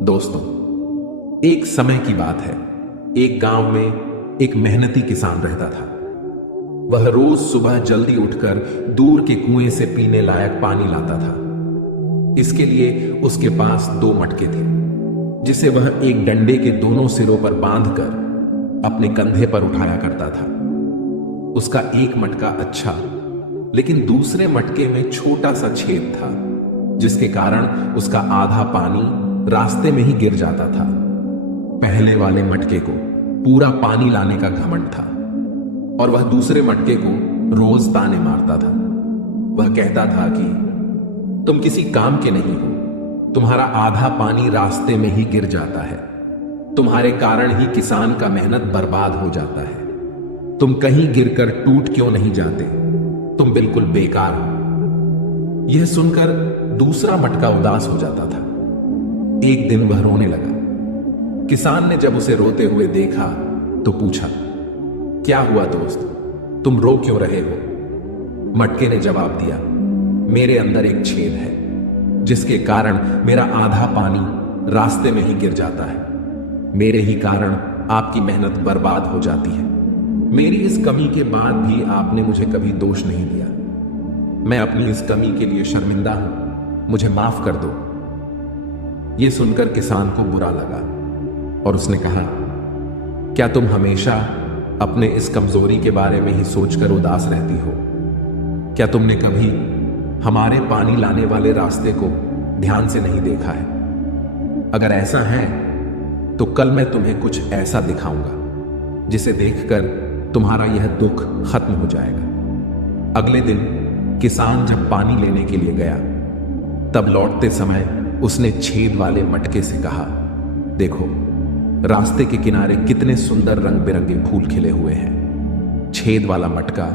दोस्तों, एक समय की बात है। एक गांव में एक मेहनती किसान रहता था। वह रोज सुबह जल्दी उठकर दूर के कुएं से पीने लायक पानी लाता था। इसके लिए उसके पास 2 मटके थे, जिसे वह एक डंडे के दोनों सिरों पर बांधकर अपने कंधे पर उठाया करता था। उसका एक मटका अच्छा, लेकिन दूसरे मटके में छोटा सा छेद था, जिसके कारण उसका आधा पानी रास्ते में ही गिर जाता था। पहले वाले मटके को पूरा पानी लाने का घमंड था और वह दूसरे मटके को रोज ताने मारता था। वह कहता था कि तुम किसी काम के नहीं हो, तुम्हारा आधा पानी रास्ते में ही गिर जाता है, तुम्हारे कारण ही किसान का मेहनत बर्बाद हो जाता है, तुम कहीं गिरकर टूट क्यों नहीं जाते, तुम बिल्कुल बेकार हो। यह सुनकर दूसरा मटका उदास हो जाता था। एक दिन वह रोने लगा। किसान ने जब उसे रोते हुए देखा तो पूछा, क्या हुआ दोस्त, तुम रो क्यों रहे हो? मटके ने जवाब दिया, मेरे अंदर एक छेद है, जिसके कारण मेरा आधा पानी रास्ते में ही गिर जाता है। मेरे ही कारण आपकी मेहनत बर्बाद हो जाती है। मेरी इस कमी के बाद भी आपने मुझे कभी दोष नहीं दिया। मैं अपनी इस कमी के लिए शर्मिंदा हूं, मुझे माफ कर दो। यह सुनकर किसान को बुरा लगा और उसने कहा, क्या तुम हमेशा अपने इस कमजोरी के बारे में ही सोचकर उदास रहती हो? क्या तुमने कभी हमारे पानी लाने वाले रास्ते को ध्यान से नहीं देखा है? अगर ऐसा है तो कल मैं तुम्हें कुछ ऐसा दिखाऊंगा जिसे देखकर तुम्हारा यह दुख खत्म हो जाएगा। अगले दिन किसान जब पानी लेने के लिए गया, तब लौटते समय उसने छेद वाले मटके से कहा, देखो, रास्ते के किनारे कितने सुंदर रंग बिरंगे फूल खिले हुए हैं। छेद वाला मटका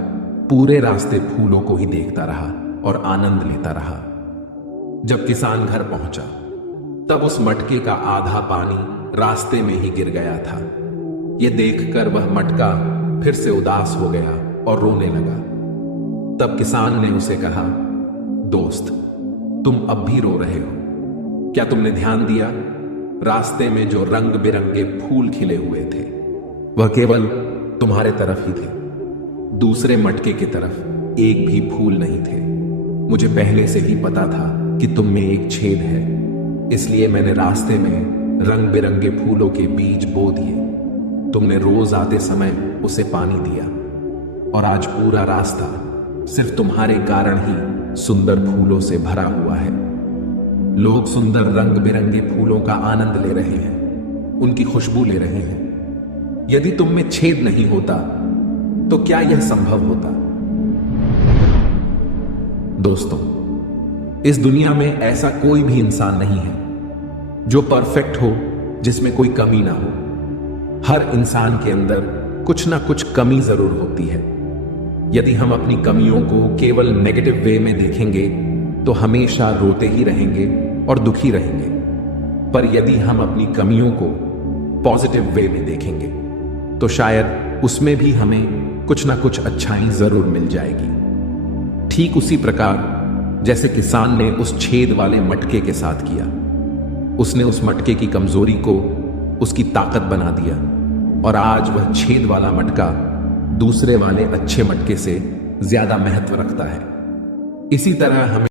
पूरे रास्ते फूलों को ही देखता रहा और आनंद लेता रहा। जब किसान घर पहुंचा, तब उस मटके का आधा पानी रास्ते में ही गिर गया था। यह देखकर वह मटका फिर से उदास हो गया और रोने लगा। तब किसान ने उसे कहा, दोस्त, तुम अब भी रो रहे हो? क्या तुमने ध्यान दिया, रास्ते में जो रंग बिरंगे फूल खिले हुए थे वह केवल तुम्हारे तरफ ही थे, दूसरे मटके की तरफ एक भी फूल नहीं थे। मुझे पहले से ही पता था कि तुम में एक छेद है, इसलिए मैंने रास्ते में रंग बिरंगे फूलों के बीज बो दिए। तुमने रोज आते समय उसे पानी दिया और आज पूरा रास्ता सिर्फ तुम्हारे कारण ही सुंदर फूलों से भरा हुआ है। लोग सुंदर रंग बिरंगे फूलों का आनंद ले रहे हैं, उनकी खुशबू ले रहे हैं। यदि तुम में छेद नहीं होता तो क्या यह संभव होता? दोस्तों, इस दुनिया में ऐसा कोई भी इंसान नहीं है जो परफेक्ट हो, जिसमें कोई कमी ना हो। हर इंसान के अंदर कुछ ना कुछ कमी जरूर होती है। यदि हम अपनी कमियों को केवल नेगेटिव वे में देखेंगे तो हमेशा रोते ही रहेंगे और दुखी रहेंगे। पर यदि हम अपनी कमियों को पॉजिटिव वे में देखेंगे तो शायद उसमें भी हमें कुछ ना कुछ अच्छाई जरूर मिल जाएगी। ठीक उसी प्रकार जैसे किसान ने उस छेद वाले मटके के साथ किया। उसने उस मटके की कमजोरी को उसकी ताकत बना दिया और आज वह छेद वाला मटका दूसरे वाले अच्छे मटके से ज्यादा महत्व रखता है। इसी तरह हमें